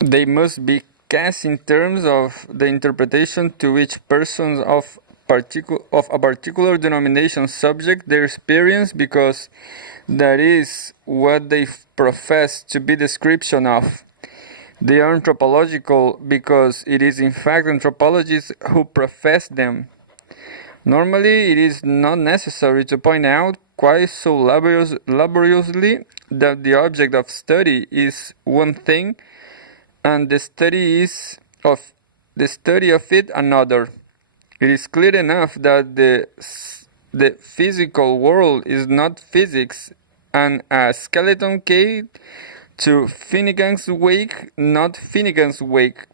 They must be cast in terms of the interpretation to which persons of a particular denomination subject their experience, because that is what they profess to be description of. They are anthropological because it is in fact anthropologists who profess them. Normally, it is not necessary to point out quite so laboriously that the object of study is one thing and the study of it another. It is clear enough that the physical world is not physics, and a skeleton key to Finnegan's Wake, not Finnegan's Wake.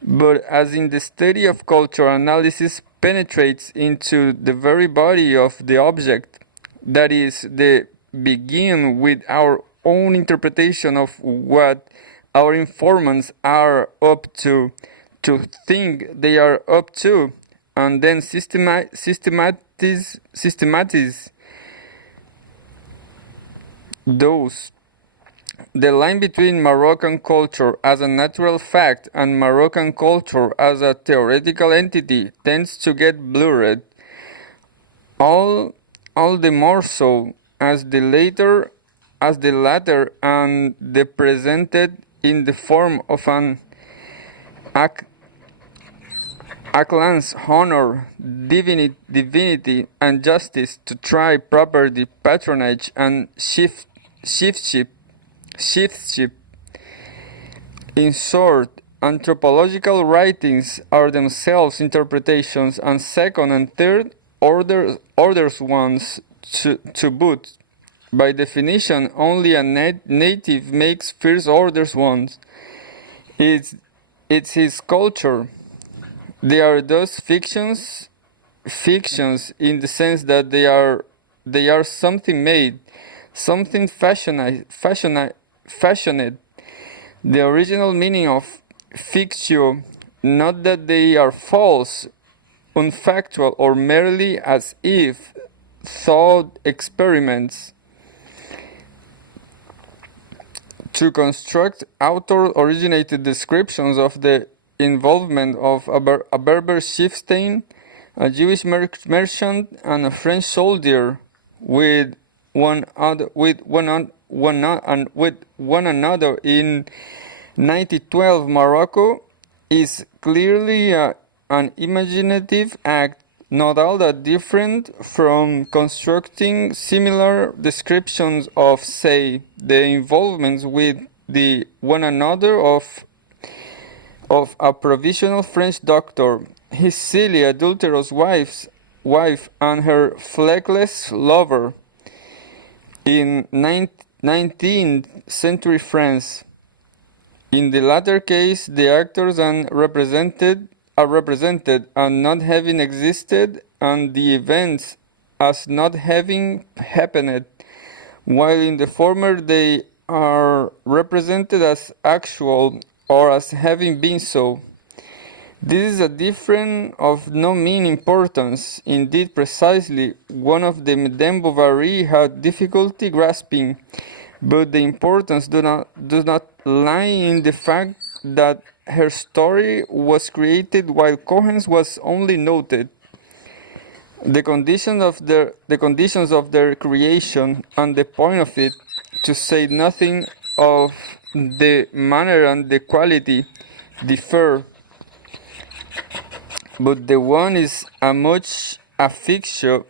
But as in the study of culture, analysis penetrates into the very body of the object, that is, they begin with our own interpretation of what our informants are up to think they are up to, and then systematize those. The line between Moroccan culture as a natural fact and Moroccan culture as a theoretical entity tends to get blurred, all the more so as the latter and the presented in the form of an acclams honor, divinity, and justice to try property, patronage, and chiefship. In short, anthropological writings are themselves interpretations, and second and third orders ones to boot. By definition, only a native makes first orders ones. It's his culture. They are thus fictions in the sense that they are something made, something fashioned. The original meaning of fictio, not that they are false, unfactual, or merely as if thought experiments. To construct author-originated descriptions of the involvement of a Berber chieftain, a Jewish merchant, and a French soldier with one another in 1912 Morocco is clearly an imaginative act, not all that different from constructing similar descriptions of, say, the involvements with the one another of a provisional French doctor, his silly adulterous wife, and her fleckless lover in 19th century France. In the latter case, the actors are represented and not having existed, and the events as not having happened, while in the former they are represented as actual or as having been so. This is a difference of no mean importance, indeed precisely one of the Madame Bovary had difficulty grasping, but the importance does not lie in the fact that her story was created while Cohen's was only noted. The conditions of their creation and the point of it, to say nothing of the manner and the quality, differ. But the one is as much a fiction,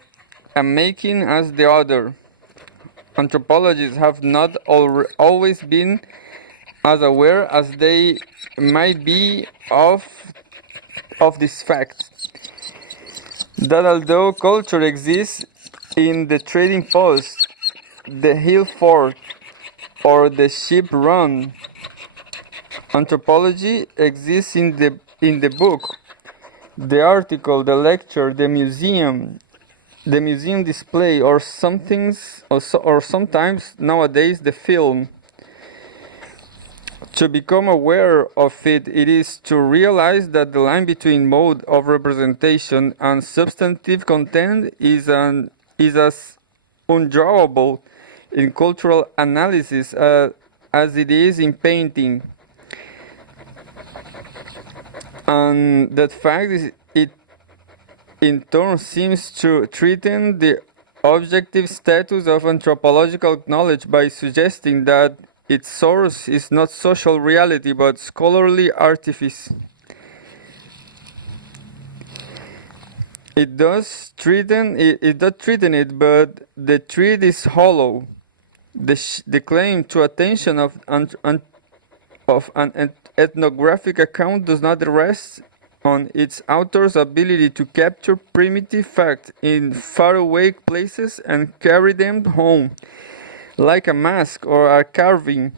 a making as the other. Anthropologists have not always been as aware as they might be of this fact, that although culture exists in the trading post, the hill fort, or the ship run, anthropology exists in the book, the article, the lecture, the museum display, or sometimes nowadays the film. To become aware of it is to realize that the line between mode of representation and substantive content is as undrawable in cultural analysis as it is in painting. And that fact is it in turn seems to threaten the objective status of anthropological knowledge by suggesting that its source is not social reality but scholarly artifice. It does threaten it, but the threat is hollow. The claim to attention of an ethnographic account does not rest on its author's ability to capture primitive facts in faraway places and carry them home, like a mask or a carving,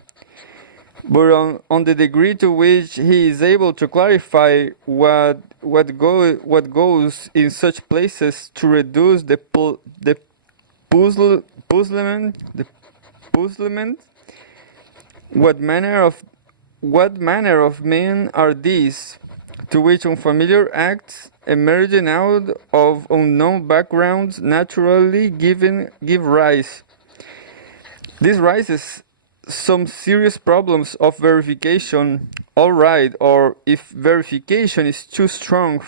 but on the degree to which he is able to clarify what goes in such places to reduce the puzzlement. What manner of men are these, to which unfamiliar acts emerging out of unknown backgrounds naturally give rise? This raises some serious problems of verification, all right, or if verification is too strong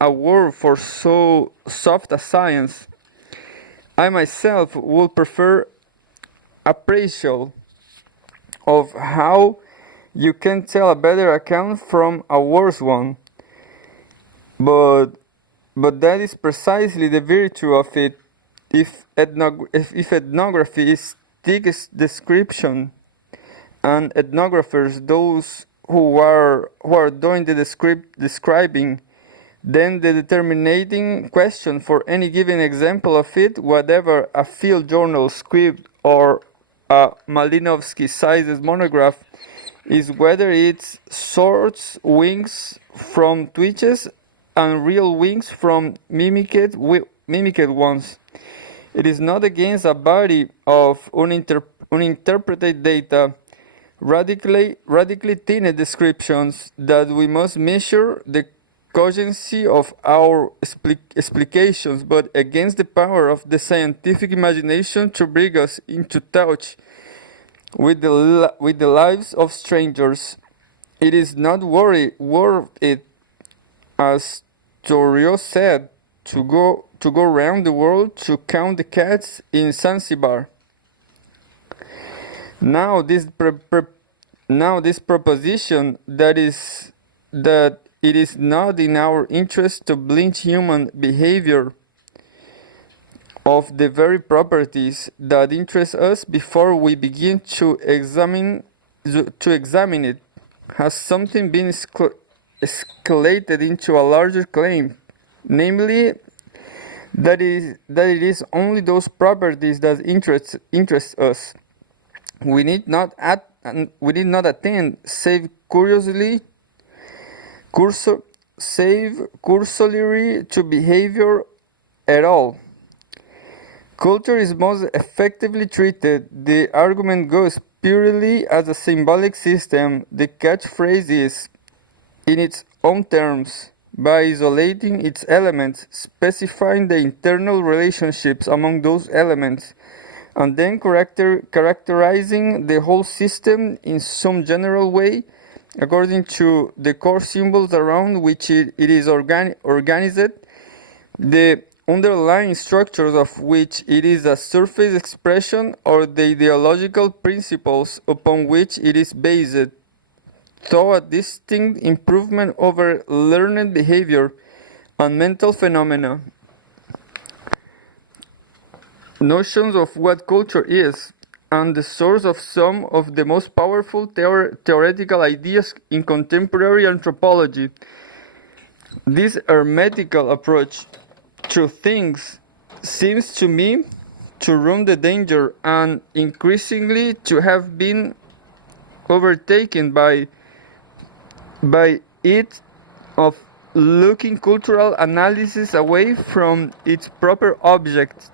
a word for so soft a science, I myself would prefer appraisal of how you can tell a better account from a worse one. But that is precisely the virtue of it. If ethnography is thick description, and ethnographers those who are doing the describing, then the determining question for any given example of it, whatever a field journal script or a Malinowski-sized monograph, is whether it sorts wings from twitches and real wings from mimicked ones. It is not against a body of uninterpreted data, radically thin descriptions, that we must measure the cogency of our explications, but against the power of the scientific imagination to bring us into touch with the lives of strangers. It is not worth it, as Torrio said, to go round the world to count the cats in Zanzibar. Now this proposition that it is not in our interest to blinch human behavior of the very properties that interest us before we begin to examine it, has something been escalated into a larger claim, namely that it is only those properties that interest us. We need not attend, save cursorily to behavior at all. Culture is most effectively treated, the argument goes, purely as a symbolic system. The catchphrase is, in its own terms, by isolating its elements, specifying the internal relationships among those elements, and then characterizing the whole system in some general way, according to the core symbols around which it is organized, the underlying structures of which it is a surface expression, or the ideological principles upon which it is based, though a distinct improvement over learned behavior and mental phenomena. Notions of what culture is, and the source of some of the most powerful theoretical ideas in contemporary anthropology. This hermetical approach to things seems to me to run the danger, and increasingly to have been overtaken by it, of looking cultural analysis away from its proper object.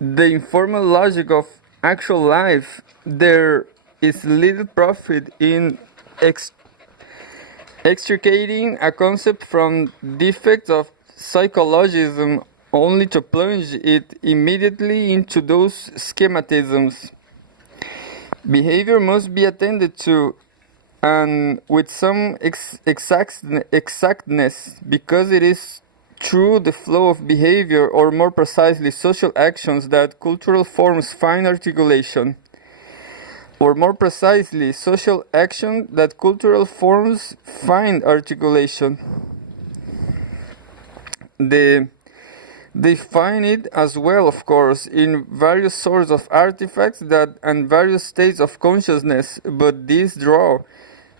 The informal logic of actual life, there is little profit in extricating a concept from defects of psychologism only to plunge it immediately into those schematisms. Behavior must be attended to, and with some exactness, because it is through the flow of behavior, or more precisely social actions, that cultural forms find articulation. Or more precisely, social action that cultural forms find articulation. They find it as well, of course, in various sorts of artifacts and various states of consciousness, but these draw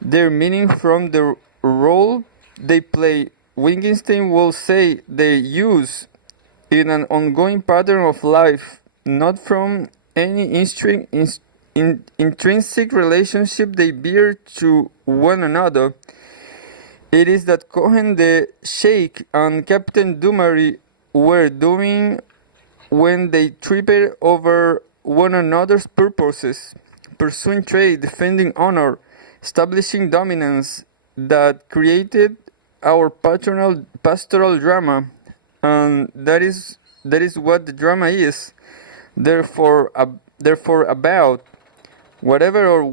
their meaning from the role they play. Wittgenstein will say they use in an ongoing pattern of life, not from any intrinsic relationship they bear to one another. It is that Cohen the Sheikh and Captain Dumary were doing when they tripped over one another's purposes, pursuing trade, defending honor, establishing dominance, that created our pastoral drama, and that is what the drama is. Therefore about whatever or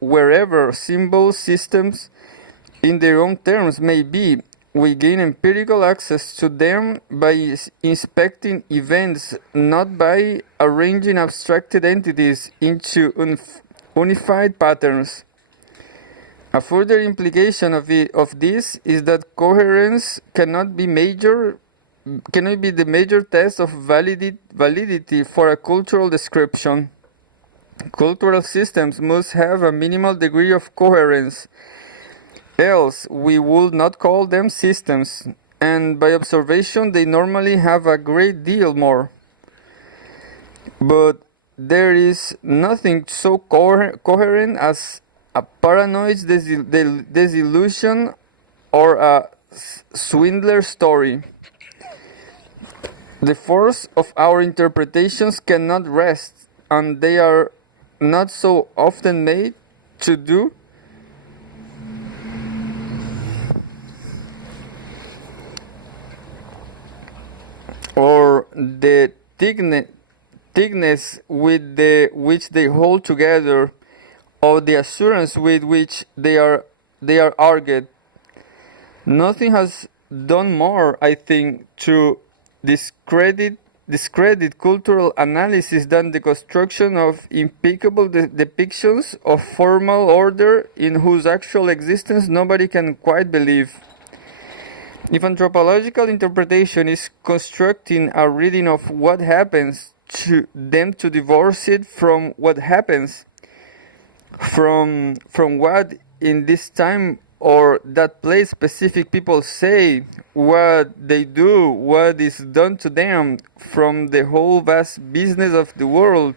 wherever symbols, systems, in their own terms may be, we gain empirical access to them by inspecting events, not by arranging abstracted entities into unified patterns. A further implication of this is that coherence cannot be the major test of validity for a cultural description. Cultural systems must have a minimal degree of coherence, else we would not call them systems, and by observation they normally have a great deal more. But there is nothing so coherent as a paranoid disillusion or a swindler story. The force of our interpretations cannot rest, and they are not so often made to do, or the thickness with which they hold together, or the assurance with which they are argued. Nothing has done more, I think, to discredit cultural analysis than the construction of impeccable depictions of formal order in whose actual existence nobody can quite believe. If anthropological interpretation is constructing a reading of what happens to them to divorce it from what happens, from what in this time or that place specific people say, what they do, what is done to them, from the whole vast business of the world,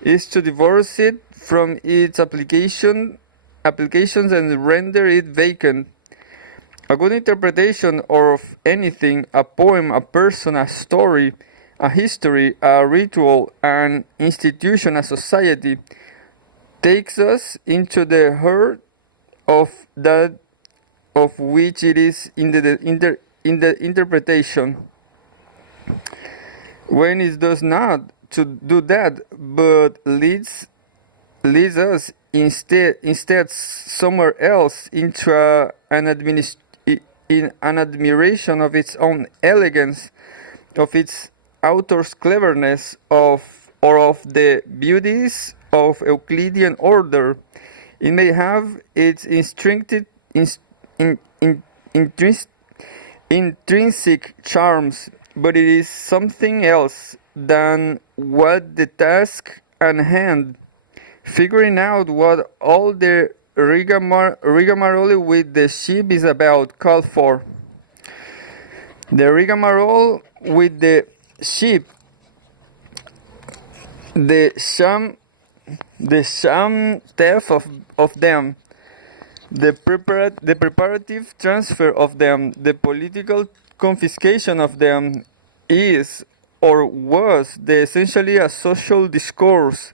is to divorce it from its applications and render it vacant. A good interpretation of anything, a poem, a person, a story, a history, a ritual, an institution, a society, takes us into the heart of that of which it is in the interpretation. When it does not to do that, but leads us instead somewhere else into an admiration of its own elegance, of its author's cleverness, or of the beauties of Euclidean order. It may have its intrinsic charms, but it is something else than what the task at hand, figuring out what all the rigmarole with the ship is about, called for. The rigmarole with the ship, the sham theft of them, the preparative transfer of them, the political confiscation of them, is or was essentially a social discourse,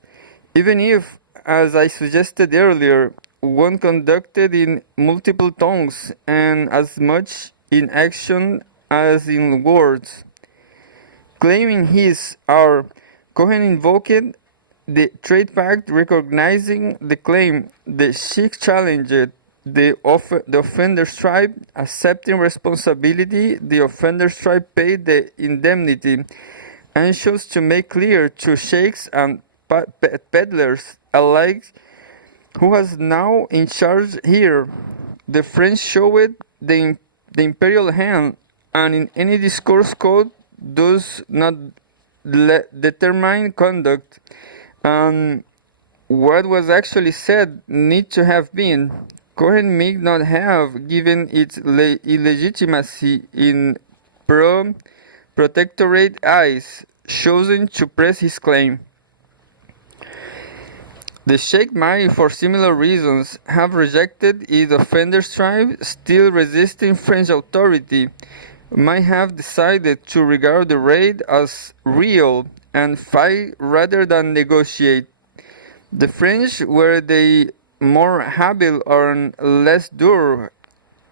even if, as I suggested earlier, one conducted in multiple tongues and as much in action as in words. Claiming his our Cohen invoked the trade pact, recognizing the claim. The Sheikh challenged the offender's tribe, accepting responsibility. The offender's tribe paid the indemnity, anxious to make clear to sheikhs and peddlers alike who was now in charge here. The French showed the imperial hand, and in any discourse code does not determine conduct, and what was actually said need to have been. Cohen may not have given its illegitimacy in protectorate eyes, chosen to press his claim. The Sheikh might, for similar reasons, have rejected its offender's tribe, still resisting French authority, might have decided to regard the raid as real and fight rather than negotiate. The French were they more habile or less dour,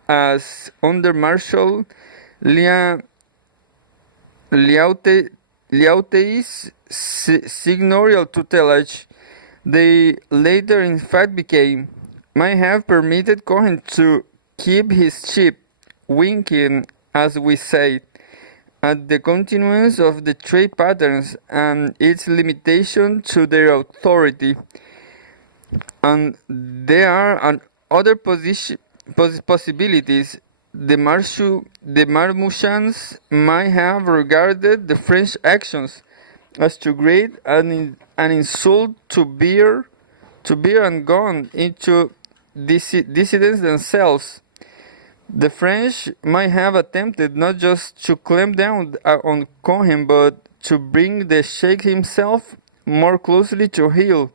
as under Marshal Liautey's signorial tutelage, they later in fact became, might have permitted Cohen to keep his ship, winking, as we say, at the continuance of the trade patterns and its limitation to their authority. And there are other possibilities. The Marmouchans might have regarded the French actions as too great an insult to bear and gone into dissidents themselves. The French might have attempted not just to clamp down on Cohen, but to bring the Sheikh himself more closely to heel.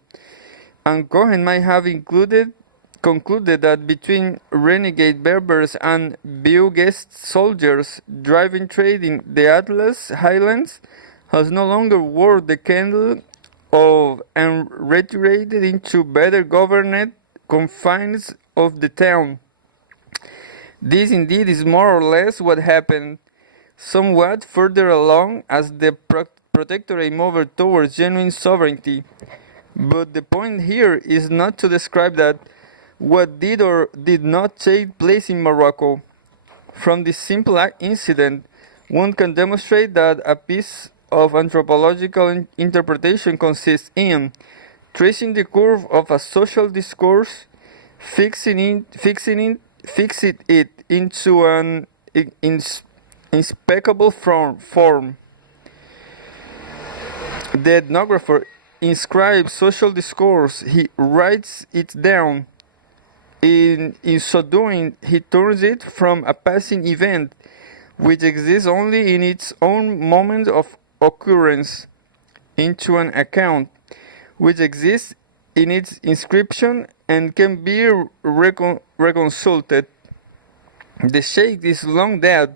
And Cohen might have concluded that between renegade Berbers and Bugist soldiers driving trade in the Atlas Highlands has no longer worth the candle of and retreated into better governed confines of the town. This indeed is more or less what happened. Somewhat further along as the protectorate moved towards genuine sovereignty. But the point here is not to describe that what did or did not take place in Morocco. From this simple incident, one can demonstrate that a piece of anthropological interpretation consists in tracing the curve of a social discourse, fixing it into an impeccable form. The ethnographer inscribes social discourse, he writes it down. In so doing, he turns it from a passing event, which exists only in its own moment of occurrence, into an account, which exists in its inscription and can be reconsulted. The Sheikh is long dead,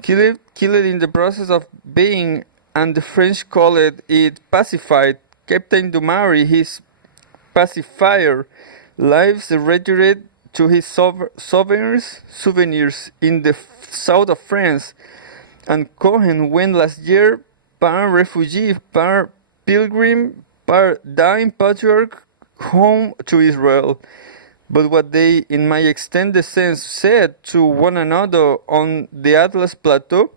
killed in the process of being, and the French called it pacified. Captain Dumary, his pacifier, lives retired to his souvenirs in the south of France, and Cohen went last year par refugee, par pilgrim, par dying patriarch home to Israel. But what they, in my extended sense, said to one another on the Atlas Plateau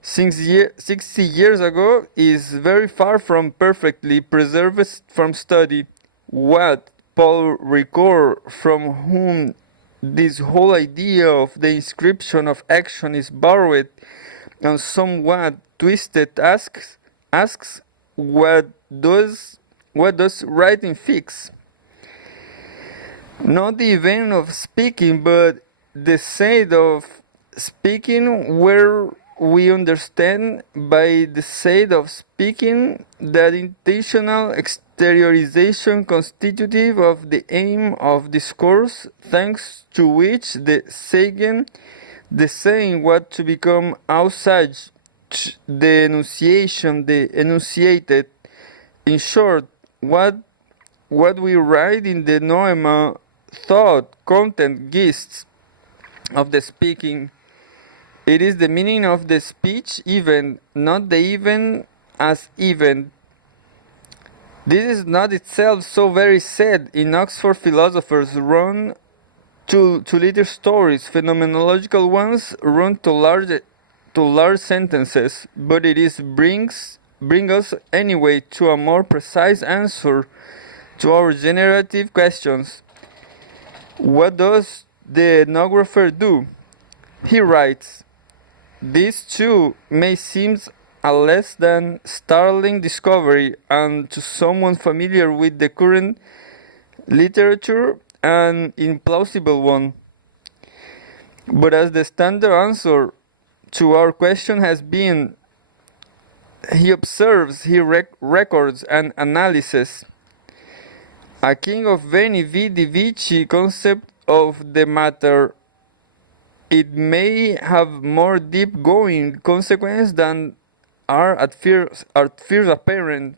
60 years ago is very far from perfectly preserved from study. What Paul Ricoeur, from whom this whole idea of the inscription of action is borrowed and somewhat twisted, asks what does writing fix? Not the event of speaking, but the state of speaking, where we understand by the state of speaking that intentional exteriorization constitutive of the aim of discourse, thanks to which the saying what to become outside, the enunciation, the enunciated. In short, what we write in the Noema thought, content, gests of the speaking. It is the meaning of the speech event, not the event as event. This is not itself so very said. In Oxford, philosophers run to little stories, phenomenological ones run to large sentences, but it is bring us anyway to a more precise answer to our generative questions. What does the ethnographer do? He writes. This too may seem a less than startling discovery, and to someone familiar with the current literature, an implausible one. But as the standard answer to our question has been, he observes, he records and analyzes. A king of Veni Vidi Vici concept of the matter. It may have more deep-going consequences than are at first apparent,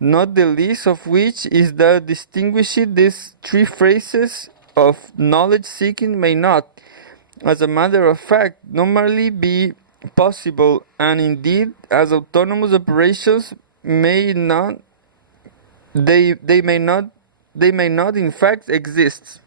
not the least of which is that distinguishing these three phases of knowledge-seeking may not, as a matter of fact, normally be possible, and indeed, as autonomous operations may not, they may not in fact exist.